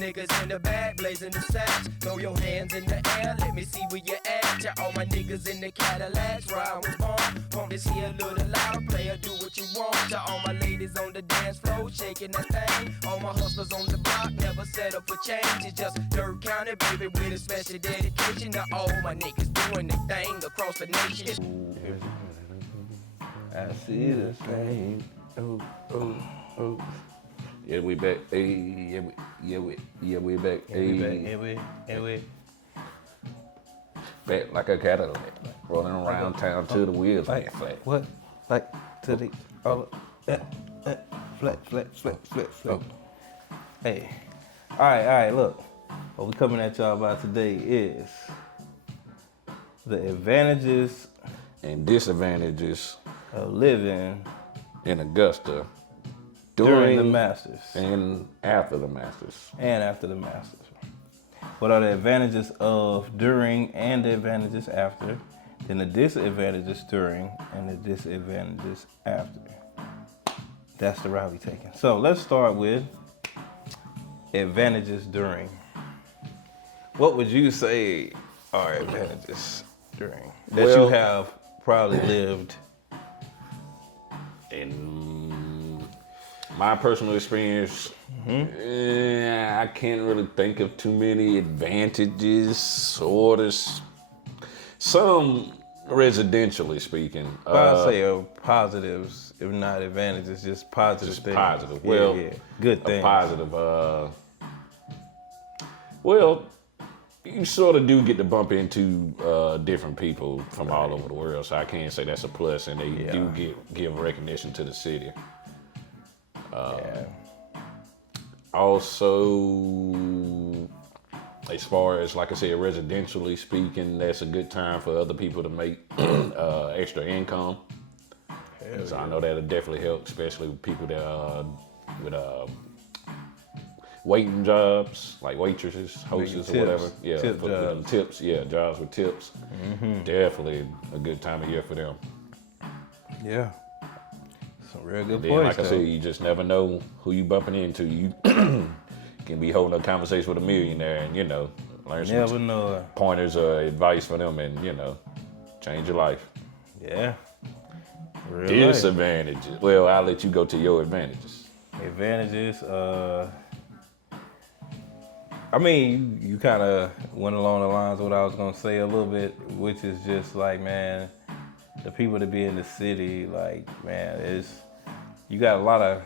niggas in the back, blazing the sacks. Throw your hands in the air, let me see where you at. To all my niggas in the Cadillacs, where I was born. Pump this here a little louder, player, do what you want. To all my ladies on the dance floor, shaking that thing. All my hustlers on the block, never settle for change. It's just Dirt County, baby, with a special dedication to all my niggas doing the thing across the nation. I see the same. Oh, oh, oh. Yeah, we back. Hey, we back. We. Back like a Cadillac, rolling around town till the wheels Like flat. what? Like to the all flat. Hey, all right. Look, what we coming at y'all about today is the advantages And disadvantages of living in Augusta during the Masters and after the Masters. and after the Masters. What are the advantages of during and the advantages after? Then the disadvantages during and the disadvantages after. That's the route we're taking. So let's start with advantages during. What would you say are advantages during that you Well- have probably lived? In my personal experience, I can't really think of too many advantages or some residentially speaking. I'd say positives, if not advantages, just positive Just things. positive. Yeah, Well, yeah. Good a things. positive. Well, you sort of do get to bump into different people from all over the world, so I can't say that's a plus, and they do give recognition to the city. Yeah. Also, as far as, like I said, residentially speaking, that's a good time for other people to make extra income. So I know that'll definitely help, especially with people that with waiting jobs, like waitresses, hostess, or Tips. whatever. Yeah, Tip jobs. Tips. Yeah, jobs with tips. Definitely a good time of year for them. Yeah. Some real good Then, points. like I said, you just never know who you bumping into. You can be holding a conversation with a millionaire, and learn some never know. pointers or advice for them, and change your life. Yeah. Real life. Disadvantages. Well, I'll let you go to your advantages. Advantages. I mean, you kind of went along the lines of what I was gonna say a little bit, which is just like, man, the people that be in the city, like, man, you got a lot of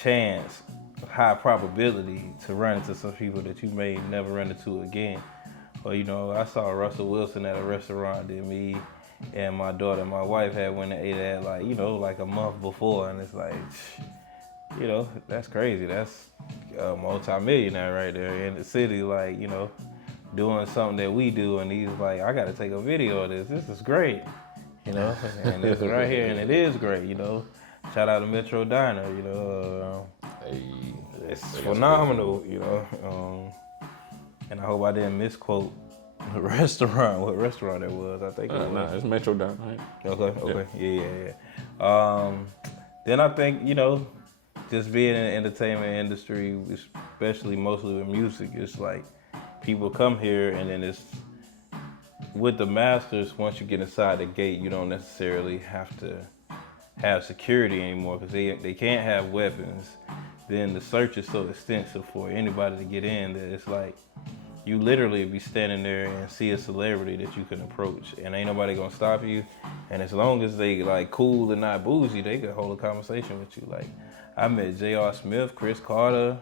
chance, high probability to run into some people that you may never run into again. Or I saw Russell Wilson at a restaurant that me and my daughter and my wife had went and ate at like a month before, and it's like, that's crazy. That's a multi-millionaire right there in the city, like, doing something that we do, and he's like, I gotta take a video of this. This is great, and it's right here, and it is great, Shout out to Metro Diner, Hey, it's phenomenal, and I hope I didn't misquote the restaurant, what restaurant it was. I think it was. No, it's Metro down, right? Okay. Yeah. Then I think, just being in the entertainment industry, especially mostly with music, it's like people come here and then it's with the Masters, once you get inside the gate, you don't necessarily have to have security anymore because they can't have weapons. Then the search is so extensive for anybody to get in that it's like you literally be standing there and see a celebrity that you can approach and ain't nobody gonna stop you. And as long as they like cool and not bougie, they could hold a conversation with you. Like I met J.R. Smith, Chris Carter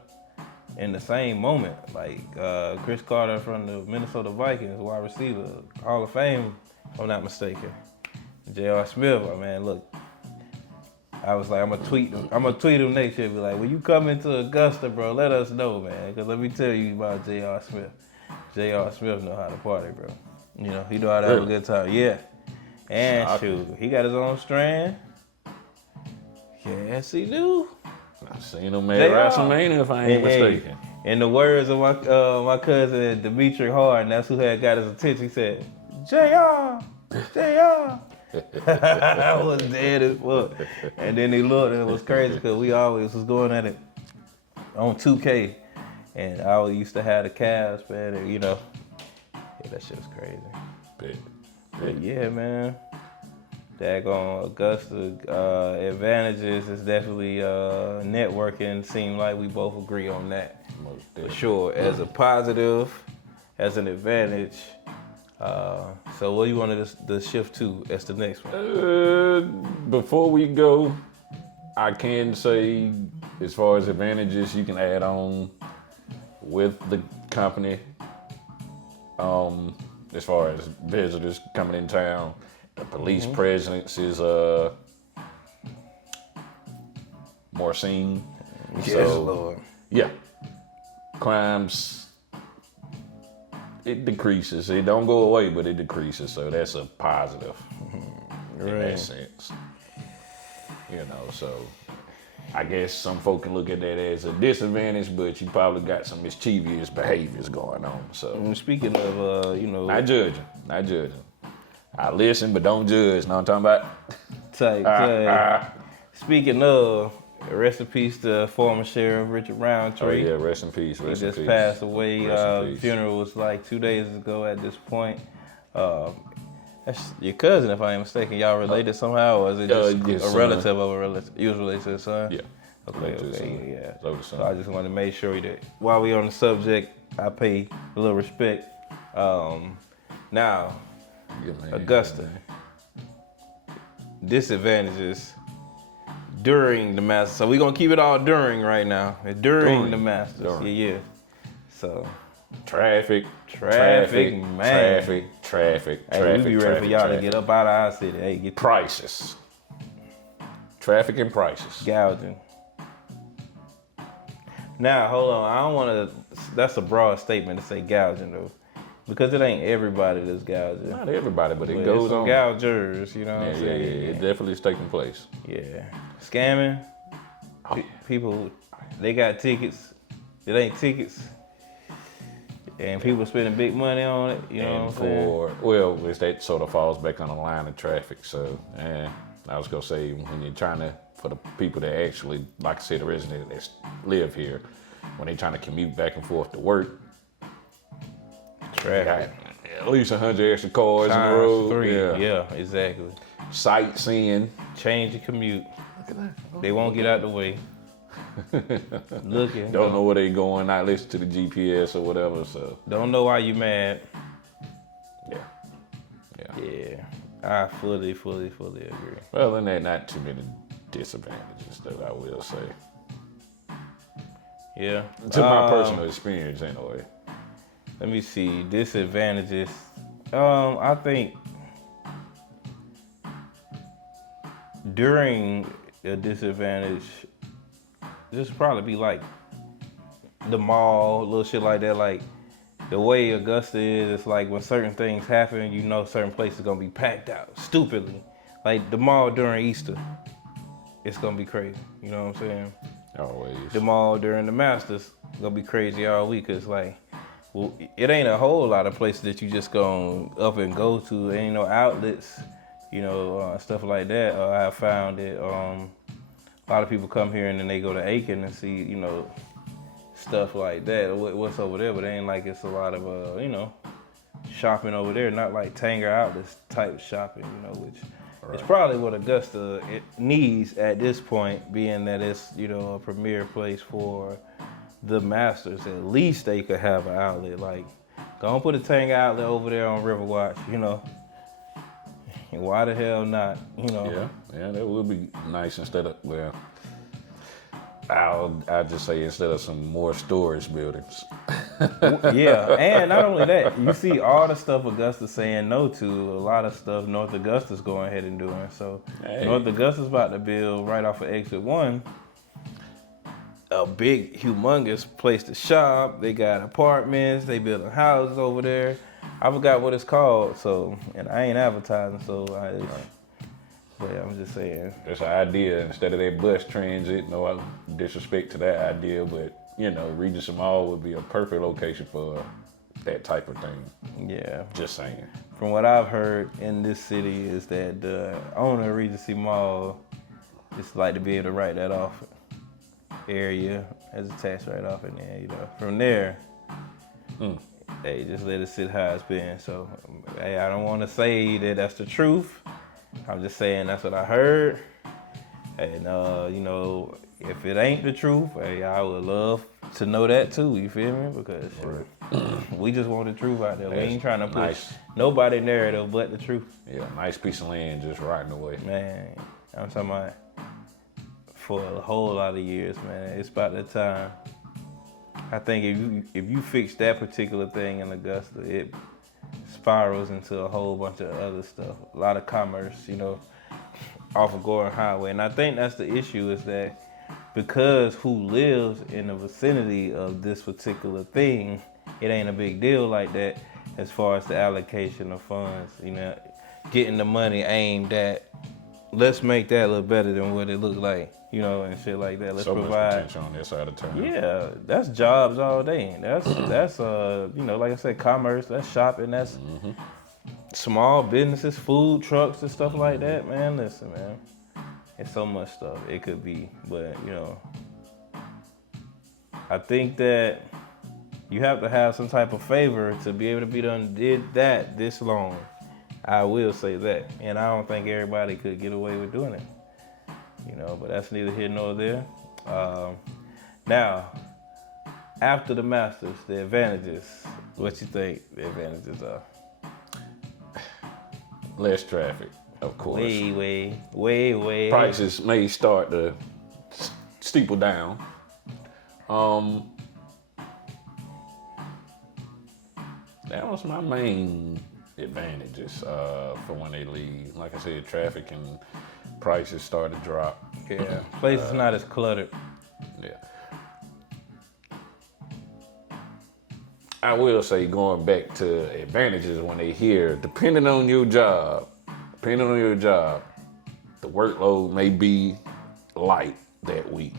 in the same moment. Like Chris Carter from the Minnesota Vikings, wide receiver, Hall of Fame, if I'm not mistaken. J.R. Smith, man, look. I was like, I'm gonna tweet him next year. Be like, when you come into Augusta, bro, let us know, man. Cause let me tell you about J.R. Smith. J.R. Smith know how to party, bro. He know how to have a good time. Yeah. And shoot, he got his own strand. Yes, he do. I've seen him at WrestleMania, if I ain't mistaken. In the words of my cousin Dimitri Hard, and that's who had got his attention. He said, J.R. I was dead as fuck. And then he looked, and it was crazy because we always was going at it on 2K. And I used to have the Cavs, man, and, yeah, that shit was crazy. But yeah, man. Daggone Augusta advantages is definitely networking. Seem like we both agree on that. For sure. As a positive, as an advantage. So what do you want to shift to as the next one? Before we go, I can say as far as advantages you can add on with the company. As far as visitors coming in town, the police presence is more seen. Yes, So, Lord. yeah, crimes, it decreases. It don't go away, but it decreases. So that's a positive in that sense. So I guess some folk can look at that as a disadvantage, but you probably got some mischievous behaviors going on. So And speaking of, not judging. I listen, but don't judge. Know what I'm talking type. Speaking of, rest in peace to former Sheriff Richard Roundtree. Oh yeah, rest in peace. He just passed away. Funeral was like 2 days ago at this point. That's your cousin, if I ain't mistaken. Y'all related somehow, or is it just a relative of a relative? You was related to his son? Yeah. Okay, yeah. So I just wanted to make sure that while we on the subject, I pay a little respect. Now, Augusta, disadvantages during the Masters. So we're going to keep it all during right now. During the Masters. Yeah. So, traffic, man. Traffic. Hey, we be ready for y'all to get up out of our city. Hey, get prices. Traffic and prices. Gouging. Now, hold on. I don't want to, that's a broad statement to say gouging, though. Because it ain't everybody that's gouging. Not everybody, but it goes on. Gougers, you know what I'm saying? Yeah, it definitely is taking place. Yeah. Scamming. People, they got tickets. It ain't tickets. And people spending big money on it, you know what I'm saying? Well, that sort of falls back on the line of traffic. So, I was going to say, when you're trying to, for the people that actually, like I said, the residents that live here, when they're trying to commute back and forth to work, traffic. At least 100 extra cars in the road. 3, yeah, exactly. Sightseeing. Change the commute. They won't get out the way. Looking. Don't know where they going, not listen to the GPS or whatever, so. Don't know why you mad. Yeah. I fully agree. Well, then there are not too many disadvantages that I will say. Yeah. To my personal experience, anyway. Let me see. Disadvantages. I think during a disadvantage, just probably be like the mall, little shit like that. Like the way Augusta is, it's like when certain things happen, you know certain places gonna be packed out stupidly. Like the mall during Easter, it's gonna be crazy. You know what I'm saying? Always. The mall during the Masters gonna be crazy all week. Cause like, well, it ain't a whole lot of places that you just gonna up and go to. There ain't no outlets, stuff like that. I have found that a lot of people come here and then they go to Aiken and see, stuff like that. What's over there, but it ain't like it's a lot of, shopping over there. Not like Tanger Outlets type shopping, which it's probably what Augusta needs at this point, being that it's, a premier place for the Masters. At least they could have an outlet. Like, go and put a Tanger Outlet over there on Riverwatch, And why the hell not, Yeah, that would be nice instead of, I'll just say instead of some more storage buildings. Yeah, and not only that, you see all the stuff Augusta's saying no to, a lot of stuff North Augusta's going ahead and doing. So North Augusta's about to build right off of Exit 1, a big, humongous place to shop. They got apartments, they building houses over there. I forgot what it's called, and I ain't advertising, but I'm just saying. That's an idea. Instead of that bus transit, no disrespect to that idea, but, Regis Mall would be a perfect location for that type of thing. Yeah. Just saying. From what I've heard in this city is that the owner of Regency Mall just like to be able to write that off area There's a tax write-off in there, you know. From there, hey, just let it sit how it's been. So, hey, I don't want to say that that's the truth. I'm just saying that's what I heard. And, you know, if it ain't the truth, hey, I would love to know that too, you feel me? Because we just want the truth out there. We ain't trying to push nobody narrative but the truth. Yeah, nice piece of land just rotting away. Man, I'm talking about for a whole lot of years, man. It's about that time. I think if you fix that particular thing in Augusta, it spirals into a whole bunch of other stuff. A lot of commerce, you know, off of Gordon Highway. And I think that's the issue, is that because who lives in the vicinity of this particular thing, it ain't a big deal like that as far as the allocation of funds, you know, getting the money aimed at, let's make that look better than what it looked like, you know, and shit like that. Let's so provide much potential on this side of town. Yeah, that's jobs all day. That's you know, like I said, commerce, that's shopping, that's small businesses, food trucks and stuff like that, man. Listen, man. It's so much stuff it could be, but you know, I think that you have to have some type of favor to be able to be done did that this long. I will say that, and I don't think everybody could get away with doing it, you know. But that's neither here nor there. Now, after the Masters, the advantages. What you think the advantages are? Less traffic, of course. Way. Prices may start to steeple down. That was my main advantages for when they leave. Like I said, traffic and prices start to drop. Yeah, places not as cluttered. Yeah. I will say, going back to advantages when they here, depending on your job, the workload may be light that week.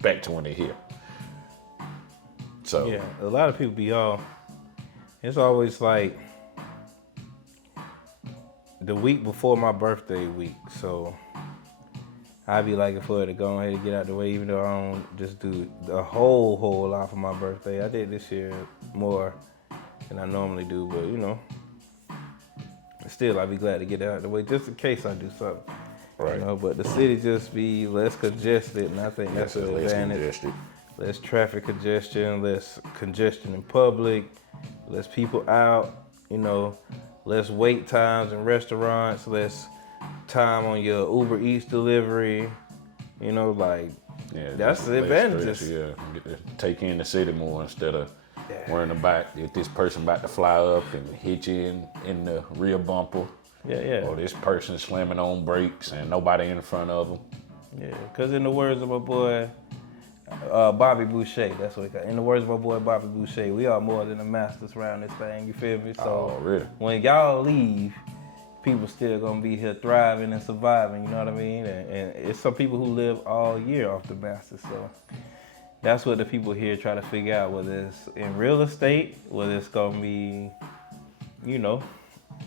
Back to when they're here. So yeah, a lot of people be all. It's always like the week before my birthday week, so I'd be liking for it to go ahead and get out the way, even though I don't just do a whole lot for my birthday. I did this year more than I normally do, but you know, still I'd be glad to get it out the way just in case I do something. Right. You know, but the city just be less congested, and I think that's an advantage. Less traffic congestion, less congestion in public, less people out, you know, less wait times in restaurants, less time on your Uber Eats delivery, you know, like, that's the advantages. Stress, yeah, get to take in the city more instead of worrying about if this person about to fly up and hit you in the rear bumper. Yeah. Or this person slamming on brakes and nobody in front of them. Yeah, because in the words of my boy, Bobby Boucher, that's what he called. In the words of my boy Bobby Boucher, we are more than the masters around this thing, you feel me? So really? When y'all leave, people still gonna be here thriving and surviving, you know what I mean? And it's some people who live all year off the masters, so that's what the people here try to figure out, whether it's in real estate, whether it's gonna be, you know,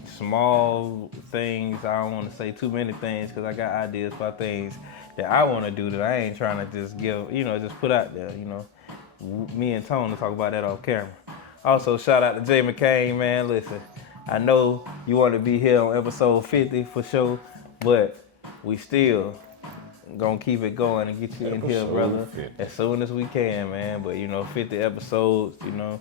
small things. I don't want to say too many things because I got ideas about things that I want to do that I ain't trying to just give, you know, just put out there, you know. Me and Tone will talk about that off camera. Also, shout out to Jay McCain, man. Listen, I know you want to be here on episode 50 for sure, but we still gonna keep it going and get you in here, brother, 50. As soon as we can, man. But, you know, 50 episodes, you know.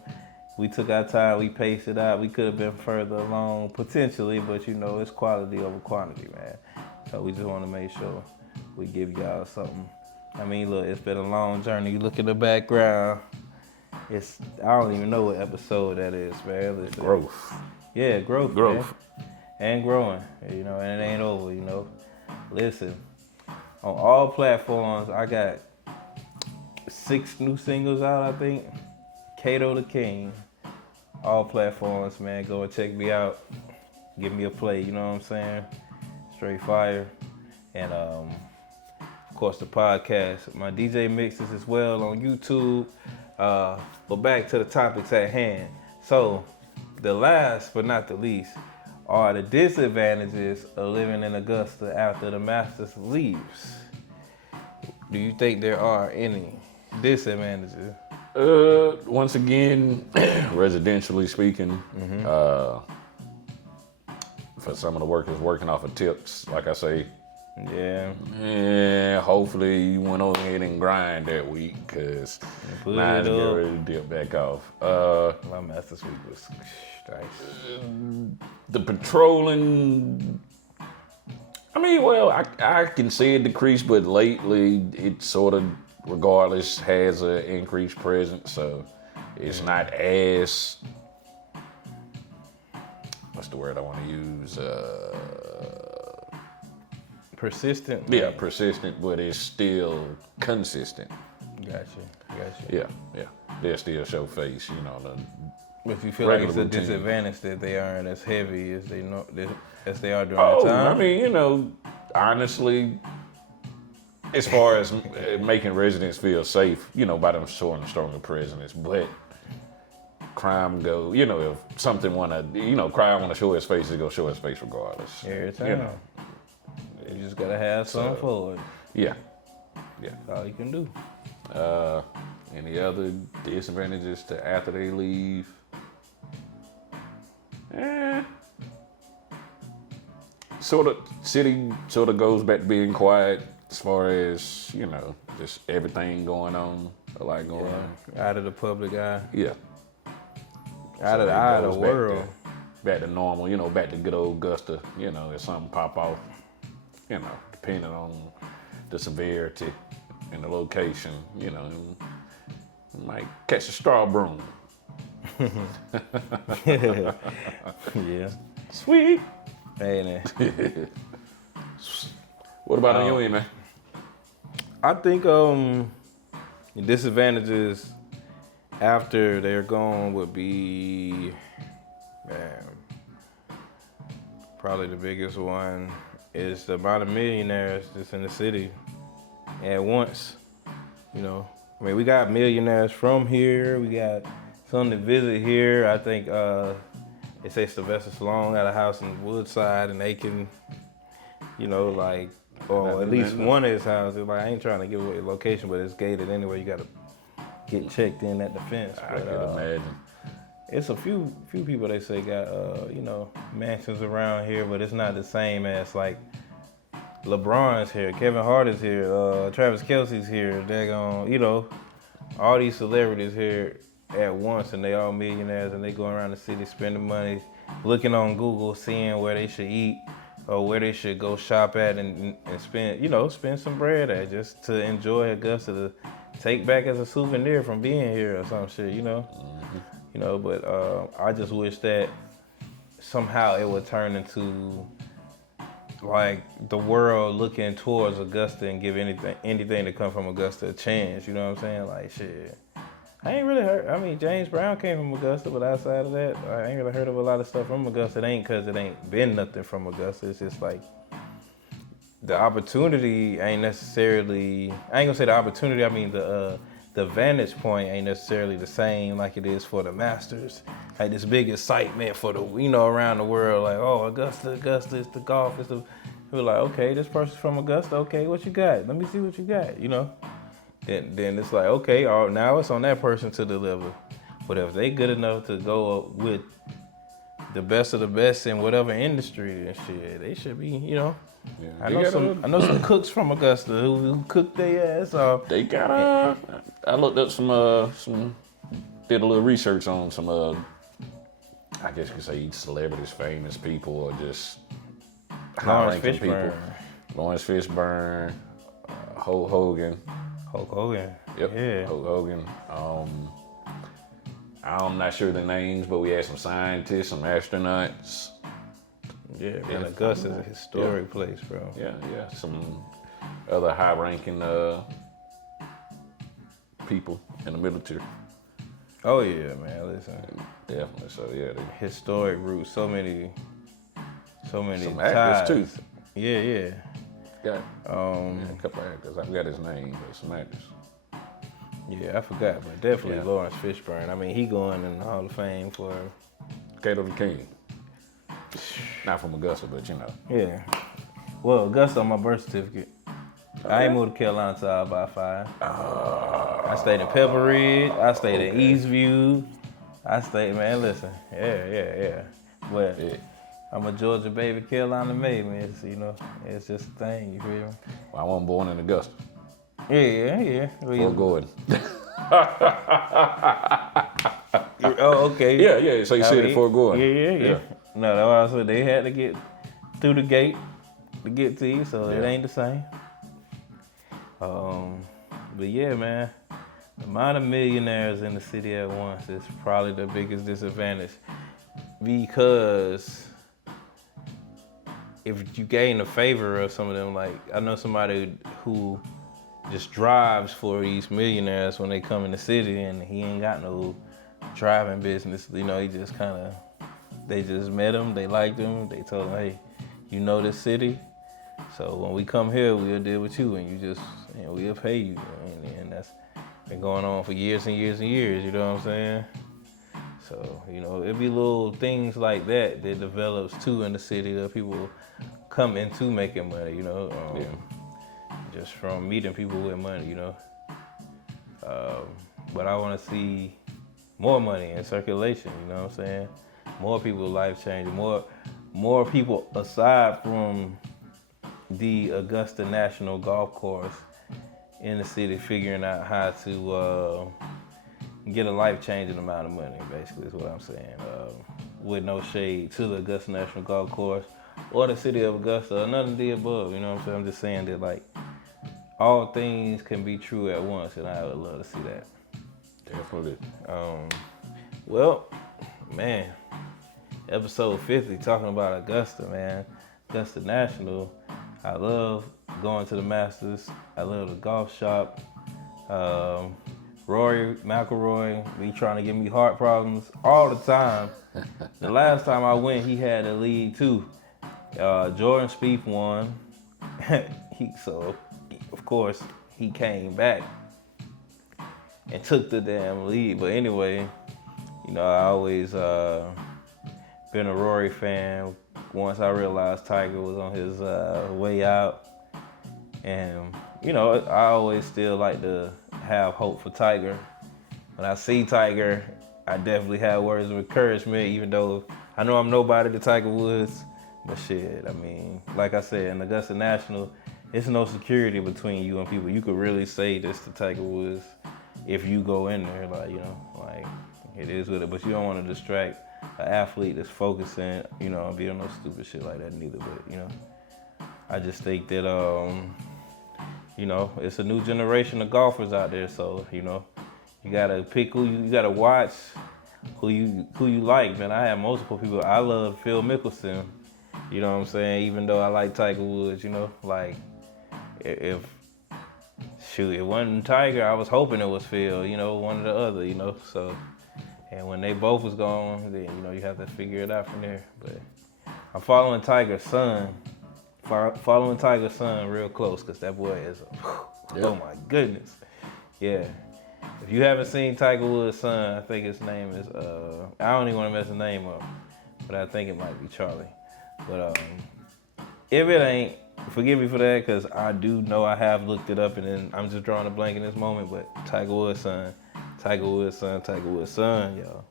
We took our time, we paced it out. We could have been further along potentially, but you know, it's quality over quantity, man. So we just want to make sure we give y'all something. I mean, look, it's been a long journey. You look in the background, I don't even know what episode that is, man. Listen. Growth. Yeah, growth. Man. And growing, you know, and it ain't over, you know. Listen, on all platforms, I got 6 new singles out, I think. Cato the King. All platforms, man. Go and check me out. Give me a play, you know what I'm saying? Straight fire. And of course the podcast. My DJ mixes as well on YouTube. But back to the topics at hand. So the last but not the least are the disadvantages of living in Augusta after the Masters leaves. Do you think there are any? Disadvantages. Once again, residentially speaking, for some of the workers working off of tips, like I say, hopefully you went over ahead and grind that week, because mine's getting ready to dip back off. My master's week was nice. The patrolling, I mean, well, I can see it decrease, but lately it sort of, regardless, has an increased presence, so it's not as, what's the word I want to use? Persistent? Yeah, persistent, but it's still consistent. Gotcha. Yeah. They still show face, But you feel like it's a routine. Disadvantage that they aren't as heavy as they are during that time? I mean, honestly, as far as making residents feel safe, by them showing a stronger presence, but crime go, if something crime want to show his face, it's gonna show his face regardless. Every time. You just gotta have something for it. Yeah. That's all you can do. Any other disadvantages to after they leave? City sort of goes back to being quiet as far as, just everything going on, a lot going on. Out of the public eye. Yeah. Out of the eye of the world. Back to normal, back to good old Augusta, if something pop off, depending on the severity and the location, you might catch a straw broom. Yeah. Sweet. Hey, man. What about on your end, man? I think the disadvantages after they're gone would be, probably the biggest one is the amount of millionaires that's in the city at once. We got millionaires from here. We got some that visit here. I think they say Sylvester Stallone got a house in Woodside, and they can, or at least one of his houses. I ain't trying to give away the location, but it's gated anyway. You got to get checked in at the fence. I can imagine. It's a few people they say got mansions around here, but it's not the same as like LeBron's here, Kevin Hart is here, Travis Kelce's here. They're all these celebrities here at once, and they all millionaires, and they go around the city spending money, looking on Google, seeing where they should eat or where they should go shop at and spend some bread at, just to enjoy Augusta, to take back as a souvenir from being here or some shit, But I just wish that somehow it would turn into like the world looking towards Augusta and give anything to come from Augusta a chance. You know what I'm saying? Like, shit. I ain't really heard. I mean, James Brown came from Augusta, but outside of that, I ain't really heard of a lot of stuff from Augusta. It ain't because it ain't been nothing from Augusta. It's just like the opportunity ain't necessarily. I ain't gonna say the opportunity. I mean the vantage point ain't necessarily the same like it is for the Masters. Like this big excitement for the around the world. Like, oh, Augusta, it's the golf. It's the. We're like, okay, this person's from Augusta. Okay, what you got? Let me see what you got. Then it's like, okay, now it's on that person to deliver. But if they good enough to go up with the best of the best in whatever industry and shit, they should be, Yeah, I know some cooks from Augusta who cook their ass off. They got I looked up some did a little research on some I guess you could say celebrities, famous people, or just high-ranking people. Lawrence Fishburne, Hulk Hogan. Hulk Hogan. Yep. Yeah. Hulk Hogan. I'm not sure the names, but we had some scientists, some astronauts. Yeah, man, Augusta's a historic place, bro. Yeah. Some other high-ranking people in the military. Oh yeah, man. Listen. Definitely. So yeah, historic roots. So many some ties. actors too. Yeah. Got a couple of actors. I forgot his name, but some actors. Yeah, I forgot, but definitely Lawrence Fishburne. I mean, he going in the Hall of Fame for Cato the King. Not from Augusta, but Yeah. Well, Augusta on my birth certificate. I ain't moved to Carolina until I was about 5. I stayed in Pepper Ridge. I stayed in Eastview. I stayed, man, listen. Yeah. But I'm a Georgia baby, Carolina made, man. It's, you know, it's just a thing, you feel me? Well, I wasn't born in Augusta. Yeah. Fort Gordon. Oh, okay. Yeah. So you said it Fort Gordon. Yeah. No, that's why I said they had to get through the gate to get to you, so it ain't the same. But yeah, man, the amount of millionaires in the city at once is probably the biggest disadvantage, because if you gain the favor of some of them, like I know somebody who just drives for these millionaires when they come in the city, and he ain't got no driving business. You know, he just they just met him, they liked him, they told him, hey, you know this city, so when we come here, we'll deal with you, and we'll pay you. And that's been going on for years and years and years, you know what I'm saying? So, you know, it'd be little things like that develops too in the city that people come into making money, you know, just from meeting people with money, you know. But I want to see more money in circulation, you know what I'm saying? More people life changing, more people aside from the Augusta National Golf Course in the city figuring out how to get a life-changing amount of money, basically, is what I'm saying. With no shade to the Augusta National Golf Course or the city of Augusta, or none of the above, you know what I'm saying? I'm just saying that, like, all things can be true at once, and I would love to see that. Definitely. Well, man, episode 50, talking about Augusta, man. Augusta National. I love going to the Masters. I love the golf shop. Rory McIlroy be trying to give me heart problems all the time. The last time I went, he had a lead too. Jordan Spieth won. So, of course, he came back and took the damn lead. But anyway, you know, I always been a Rory fan. Once I realized Tiger was on his way out. And, you know, I always still like to have hope for Tiger. When I see Tiger, I definitely have words of encouragement, even though I know I'm nobody to Tiger Woods. But shit, I mean, like I said, in Augusta National, it's no security between you and people. You could really say this to Tiger Woods if you go in there, like, you know, like, it is with it. But you don't want to distract an athlete that's focusing, you know, and be on no stupid shit like that neither. But, you know, I just think that, you know, it's a new generation of golfers out there. So, you know, you gotta pick you gotta watch who you like, man. I have multiple people. I love Phil Mickelson, you know what I'm saying? Even though I like Tiger Woods, you know, like, if it wasn't Tiger, I was hoping it was Phil, you know, one or the other, you know, so. And when they both was gone, then, you know, you have to figure it out from there. But I'm following Tiger's son real close, because that boy is, oh my goodness. Yeah. If you haven't seen Tiger Woods' son, I think his name is, I don't even want to mess his name up, but I think it might be Charlie. But if it ain't, forgive me for that, because I do know I have looked it up, and then I'm just drawing a blank in this moment, but Tiger Woods' son, y'all.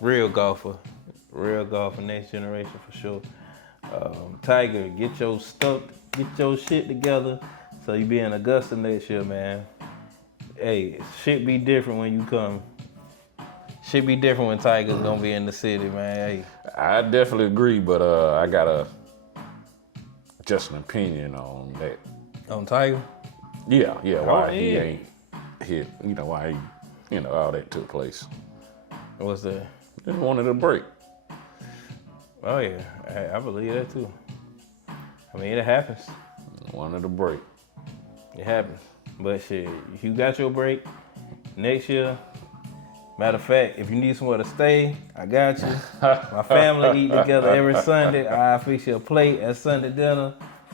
Real golfer, next generation for sure. Tiger, get your shit together so you be in Augusta next year, man. Hey, shit be different when you come. Shit be different when Tiger's gonna be in the city, man. Hey. I definitely agree, but I got just an opinion on that. On Tiger? Yeah, why he ain't hit, you know, why he, you know, all that took place. What's that? Just wanted a break. Oh yeah, I believe that too. I mean, it happens. Wanted a break. It happens. But shit, if you got your break next year, matter of fact, if you need somewhere to stay, I got you. My family eat together every Sunday. I fix you a plate at Sunday dinner.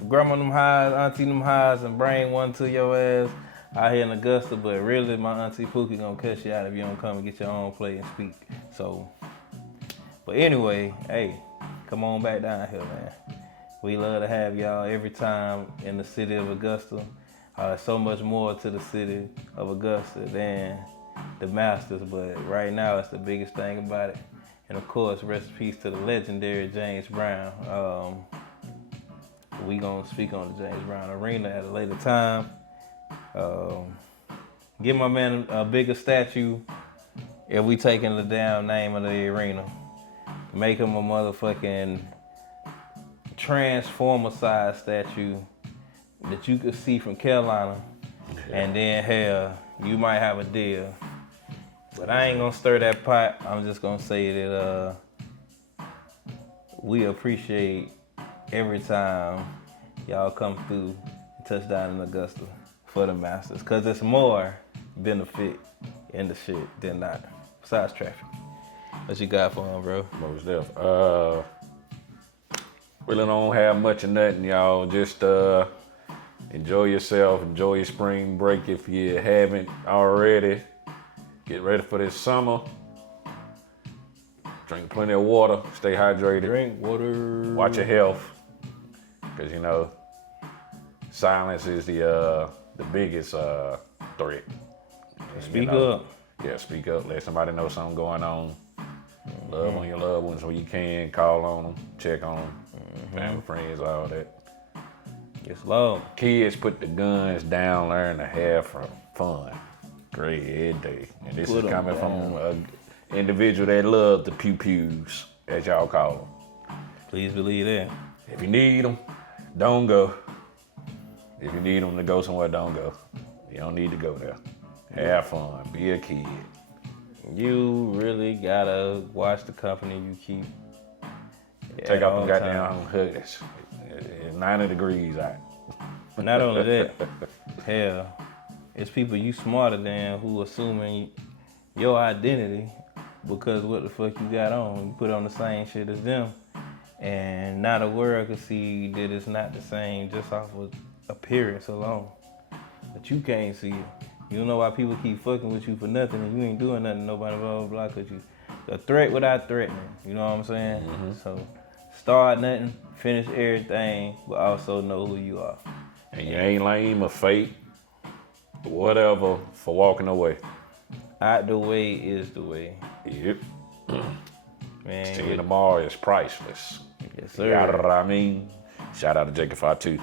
Grandma them highs, auntie them highs, and bring one to your ass out here in Augusta. But really, my auntie Pookie gonna cuss you out if you don't come and get your own plate and speak. So, but anyway, hey, come on back down here, man. We love to have y'all every time in the city of Augusta. So much more to the city of Augusta than the Masters, but right now it's the biggest thing about it. And of course, rest in peace to the legendary James Brown. We gonna speak on the James Brown Arena at a later time. Give my man a bigger statue if we taking the damn name of the arena. Make him a motherfucking transformer-sized statue that you could see from Carolina, and then hell, you might have a deal. But I ain't gonna stir that pot. I'm just gonna say that we appreciate every time y'all come through and touch down in Augusta for the Masters, cause it's more benefit in the shit than not. Besides traffic. What you got for him, bro? Most definitely. Really don't have much of nothing, y'all. Just enjoy yourself, enjoy your spring break if you haven't already. Get ready for this summer. Drink plenty of water, stay hydrated. Drink water. Watch your health. Because, you know, silence is the biggest threat. And, Speak up. Yeah, speak up. Let somebody know something going on. Love on your loved ones when you can. Call on them, check on them. Family, friends, all that. It's love. Kids put the guns down, learn to have fun. Great every day. And this is coming from an individual that loves the pew-pews, as y'all call them. Please believe that. If you need them, don't go. If you need them to go somewhere, don't go. You don't need to go there. Have fun. Be a kid. You really gotta watch the company you keep. Take off the goddamn hoodies. It's 90 degrees out. Not only that, hell, it's people you smarter than who assuming your identity because what the fuck you got on. You put on the same shit as them. And now the world can see that it's not the same just off of appearance alone. But you can't see it. You don't know why people keep fucking with you for nothing and you ain't doing nothing, nobody blah, blah, blah, cause you a threat without threatening. You know what I'm saying? Mm-hmm. So start nothing, finish everything, but also know who you are. And you ain't lame or fake, whatever, for walking away. Out the way is the way. Yep. Man, Seeing tomorrow is priceless. Yes, sir. You know what I mean? Shout out to Jacob 52.